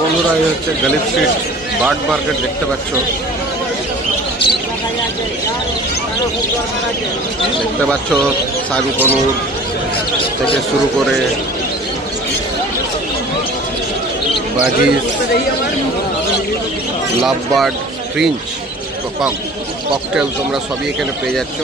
বন্ধুরা এই হচ্ছে গালিব স্ট্রিট বার্ড মার্কেট দেখতে পাচ্ছ। দেখতে পাচ্ছ সানকনুর থেকে শুরু করে বাজিস, লাভবার্ড, ফ্রিঞ্চ, ককটেল তোমরা সবই এখানে পেয়ে যাচ্ছ।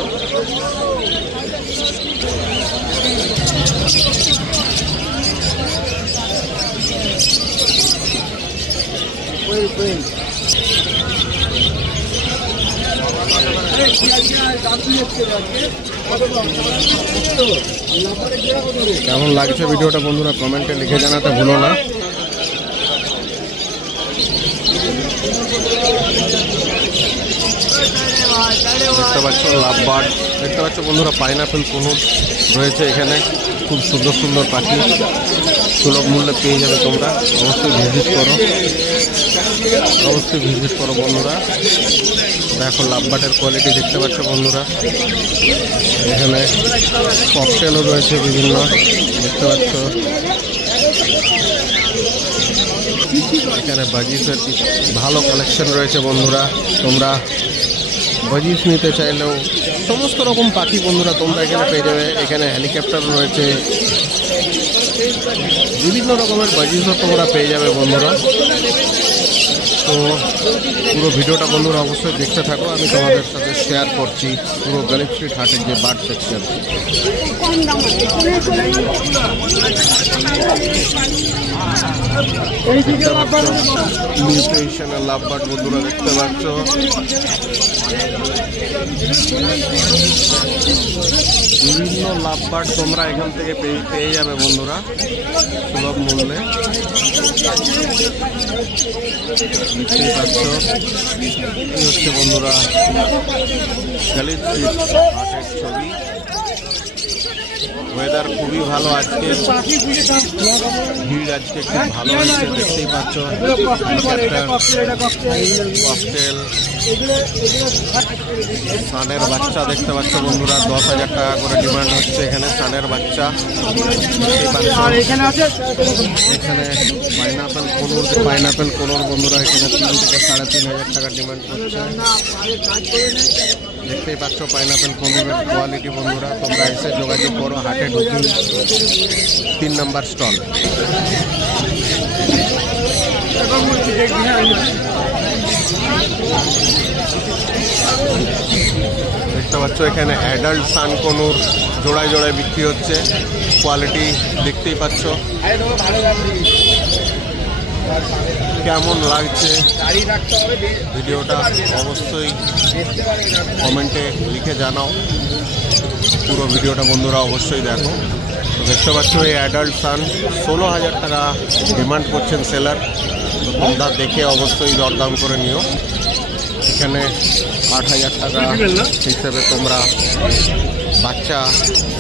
কেমন লাগছে ভিডিওটা বন্ধুরা কমেন্টে লিখে জানাতে ভুলো না। দেখতে পাচ্ছ লাভবার্ড, দেখতে পাচ্ছ বন্ধুরা পাইনাপেল কনুর রয়েছে এখানে। খুব সুন্দর সুন্দর পাখি সুলভ মূল্যে পেয়ে যাবে তোমরা। অবশ্যই ভিজিট করো, অবশ্যই ভিজিট করো বন্ধুরা। দেখো লাভবার্ডের কোয়ালিটি দেখতে পাচ্ছ বন্ধুরা। এখানে ককটেলও রয়েছে বিভিন্ন, দেখতে পাচ্ছ। এখানে বাজিসের ভালো কালেকশন রয়েছে বন্ধুরা। তোমরা বাজিস নিতে চাইলেও সমস্ত রকম পাখি বন্ধুরা তোমরা এখানে পেয়ে যাবে। এখানে হেলিকপ্টার রয়েছে, বিভিন্ন রকমের বাজিসও তোমরা পেয়ে যাবে বন্ধুরা। তো পুরো ভিডিওটা বন্ধুরা অবশ্যই দেখতে থাকো। আমি তোমাদের সাথে শেয়ার করছি পুরো গালিব স্ট্রিট হাটের যে বার্ড সেকশন। মিউটেশনের লাভবার্ড বন্ধুরা দেখতে পাচ্ছ। বিভিন্ন লাভবার্ড তোমরা এখান থেকে পেয়ে যাবে বন্ধুরা সুলভ মূল্যে। দেখতেই পাচ্ছ এই হচ্ছে বন্ধুরা গালিব স্ট্রিট হাটের ছবি। ওয়েদার খুবই ভালো আজকে, ভিড় আজকে খুব ভালো হয়েছে। দেখতেই পাচ্ছ ককটেল, সানের বাচ্চা দেখতে পাচ্ছ বন্ধুরা। 10,000 টাকা করে ডিমান্ড হচ্ছে এখানে সানের বাচ্চা। এখানে পাইনাপেল কোনোর বন্ধুরা এখানে 3 থেকে 3,500 টাকা ডিমান্ড করছে। দেখতেই পাচ্ছ পাইনাপেল কোনোরের কোয়ালিটি বন্ধুরা। তোমরা এসে যোগাযোগ করো, হাটে ঢুকি 3 নম্বর স্টল। দেখতে পাচ্ছ এখানে অ্যাডাল্ট সানকনুর জোড়ায় জোড়ায় বিক্রি হচ্ছে। কোয়ালিটি দেখতেই পাচ্ছ। কেমন লাগছে ভিডিওটা অবশ্যই কমেন্টে লিখে জানাও। পুরো ভিডিওটা বন্ধুরা অবশ্যই দেখো। দেখতে পাচ্ছ এই অ্যাডাল্ট সান 16,000 টাকা ডিমান্ড করছেন সেলার। তো তোমরা দেখে অবশ্যই দরদাম করে নিও। এখানে 8,000 টাকা হিসেবে তোমরা বাচ্চা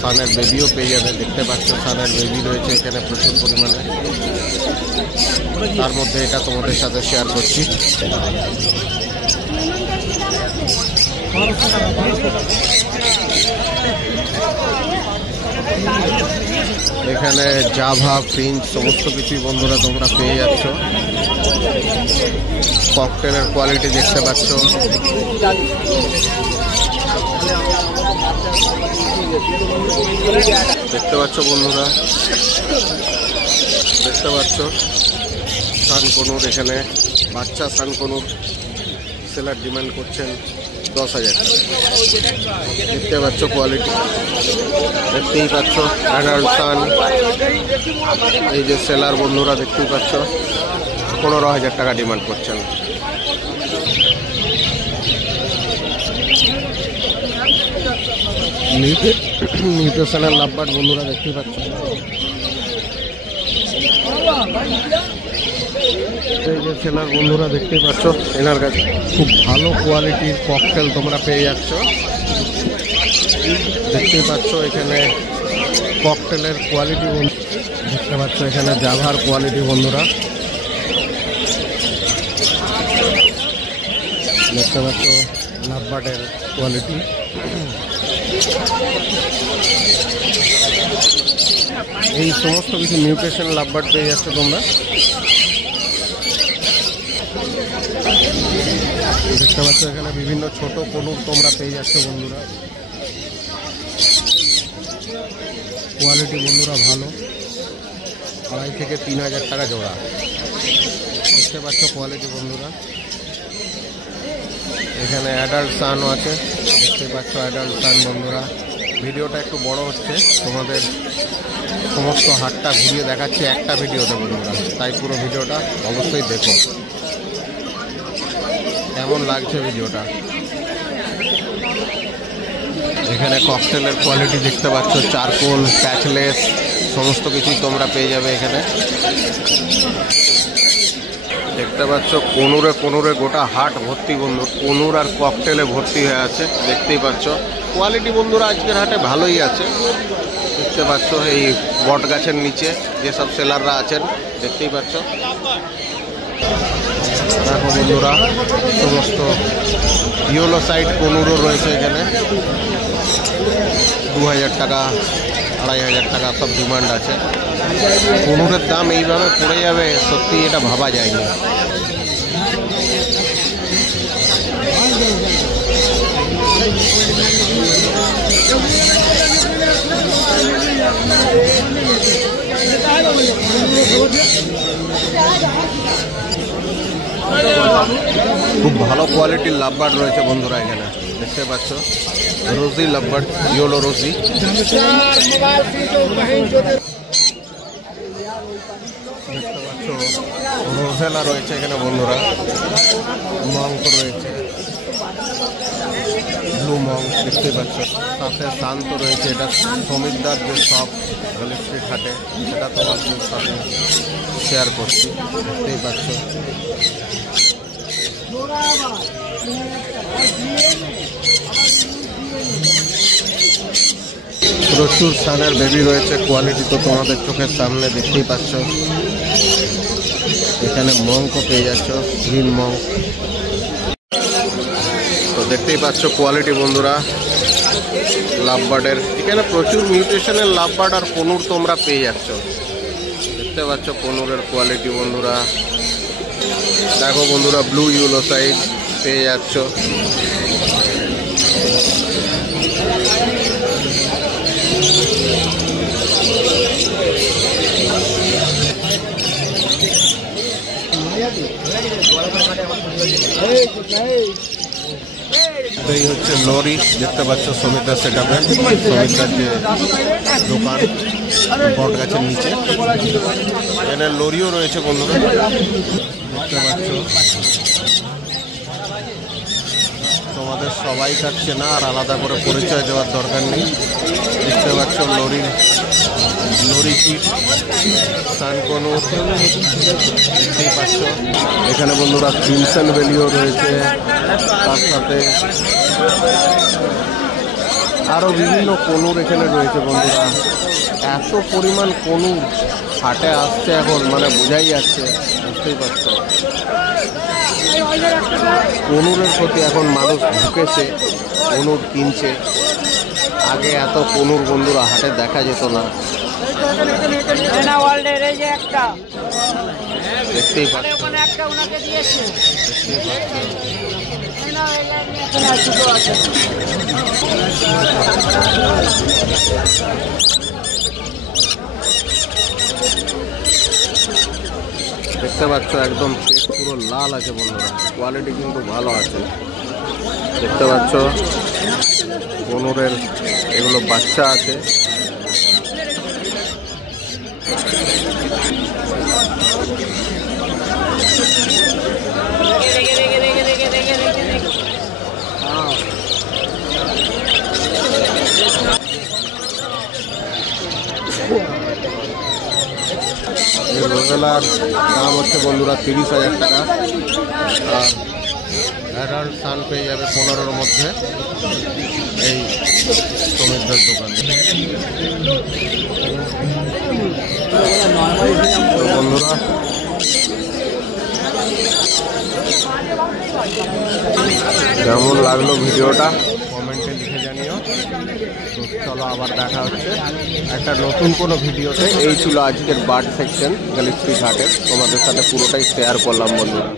সানের বেবিও পেয়ে যাবে। দেখতে পাচ্ছ সানের বেবি রয়েছে এখানে প্রচুর পরিমাণে। তার মধ্যে এটা তোমাদের সাথে শেয়ার করছি। এখানে জাভা, ফ্রিঞ্চ সমস্ত কিছুই বন্ধুরা তোমরা পেয়ে যাচ্ছ। ককটেলের কোয়ালিটি দেখতে পাচ্ছ। দেখতে পাচ্ছ বন্ধুরা, দেখতে পাচ্ছ সানকনুর। এখানে বাচ্চা সানকনুর সেলার ডিমান্ড করছেন 10,000 টাকা। দেখতে পাচ্ছ কোয়ালিটি, দেখতেই পাচ্ছ অ্যাডাল্ট সান। এই যে সেলার বন্ধুরা দেখতেই পাচ্ছ 15,000 টাকা ডিমান্ড করছেন। নিউট্রিশনাল লাভবার্ড বন্ধুরা দেখতেই পাচ্ছ। এই যে সেলার বন্ধুরা দেখতেই পাচ্ছ, এনার কাছে খুব ভালো কোয়ালিটির ককটেল তোমরা পেয়ে যাচ্ছ। দেখতেই পাচ্ছ এখানে ককটেলের কোয়ালিটি দেখতে পাচ্ছ। এখানে জাভার কোয়ালিটি বন্ধুরা দেখতে পাচ্ছ। লাভবার্ডের কোয়ালিটি এই সমস্ত কিছু মিউটেশন লাভবার্ড পেয়ে যাচ্ছে তোমরা। পাচ্ছ এখানে বিভিন্ন ছোট কনুর তোমরা পেয়ে যাচ্ছ বন্ধুরা। কোয়ালিটি বন্ধুরা ভালো, 2,500 থেকে 3,000 টাকা জোড়া। দেখতে পাচ্ছ কোয়ালিটি বন্ধুরা। এখানে অ্যাডাল্ট সানও আছে, দেখতে পাচ্ছ অ্যাডাল্ট সান বন্ধুরা। ভিডিওটা একটু বড় হচ্ছে, তোমাদের সমস্ত হাটটা ঘুরিয়ে দেখাচ্ছি একটা ভিডিওতে বন্ধুরা, তাই পুরো ভিডিওটা অবশ্যই দেখো। কেমন লাগছে ভিডিওটা? এখানে ককটেলের কোয়ালিটি দেখতে পাচ্ছ, চারকোল, প্যাচলেস সমস্ত কিছুই তোমরা পেয়ে যাবে এখানে। দেখতে পাচ্ছ কনুরে কনুরে গোটা হাট ভর্তি বন্ধু, কনুর আর ককটেলে ভর্তি হয়ে আছে। দেখতেই পাচ্ছ কোয়ালিটি বন্ধুরা আজকের হাটে ভালোই আছে। দেখতে পাচ্ছ এই বট গাছের নিচে যেসব সেলাররা আছেন, দেখতেই পাচ্ছ। দেখো বন্ধুরা সমস্ত ইয়েলো সাইড কনুরও রয়েছে এখানে। 2,000 টাকা, 2,500 টাকা সব ডিমান্ড আছে। কনুরের দাম এইভাবে পড়ে যাবে সত্যি এটা ভাবা যায়নি। খুব ভালো কোয়ালিটির লাভবার্ড রয়েছে বন্ধুরা এখানে, দেখতে পাচ্ছ। রোজি লাভবার্ড, ইয়েলো রোজি। দেখতে পাচ্ছ রোজেলা রয়েছে এখানে বন্ধুরা, মঙ্ক রয়েছে, ব্লু মঙ্ক দেখতে পাচ্ছ। সাথে শান্ত রয়েছে, এটা সমিতদার যে শপ গলি স্ট্রিট হাটে, সেটা তোমাদের সাথে শেয়ার করছি, দেখতেই পাচ্ছ। প্রচুর সানের বেবি রয়েছে, কোয়ালিটি তো তোমাদের চোখের সামনে দেখতেই পাচ্ছ। এখানে মঙ্কও পেয়ে যাচ্ছ, গ্রিন মঙ্ক। তো দেখতেই পাচ্ছ কোয়ালিটি বন্ধুরা লাভবার্ডের। এখানে প্রচুর মিউটেশনের লাভবার্ড আর কনুর তোমরা পেয়ে যাচ্ছ, দেখতে পাচ্ছ কনুরের কোয়ালিটি বন্ধুরা। দেখো বন্ধুরা ব্লু ইউলো সাইড পেয়ে যাচ্ছ। এই হচ্ছে লরি, দেখতে পাচ্ছ সমিতার সেটআপের, সমিতার যে দোকান বট গাছের নিচে। এখানে লরিও রয়েছে বন্ধুরা, দেখতে পাচ্ছ। তোমাদের সবাই কাটছে না, আর আলাদা করে পরিচয় দেওয়ার দরকার নেই। দেখতে পাচ্ছ লরি কিট, সানকোনো দেখতেই পাচ্ছ। এখানে বন্ধুরা ক্রিমসন ভ্যালিও রয়েছে, তার সাথে আরও বিভিন্ন কনুর এখানে রয়েছে বন্ধুরা। এত পরিমাণ কনুর হাটে আসছে এখন, মানে বোঝাই যাচ্ছে, বুঝতেই পারছ। কনুরের প্রতি এখন মানুষ ঢুকেছে, কনুর কিনছে। আগে এত কনুর বন্ধুরা হাটে দেখা যেত না, দেখতেই পাচ্ছ। দেখতে পাচ্ছ একদম পেট পুরো লাল আছে বন্ধুরা, কোয়ালিটি কিন্তু ভালো আছে। দেখতে পাচ্ছ কনুরের এগুলো বাচ্চা আছে। রোজেলার দাম হচ্ছে বন্ধুরা 30,000 টাকা, আর অ্যাডাল্ট সান পেয়ে যাবে 15-র মধ্যে এই সমিতদার দোকানে। বন্ধুরা কেমন লাগলো ভিডিওটা কমেন্টে লিখে জানিও। তো চলো আবার দেখা হচ্ছে একটা নতুন কোনো ভিডিওতে। এই ছিল আজকের বার্ড সেকশন গলি স্ট্রিট হাটের, তোমাদের সাথে পুরোটাই শেয়ার করলাম বন্ধুরা।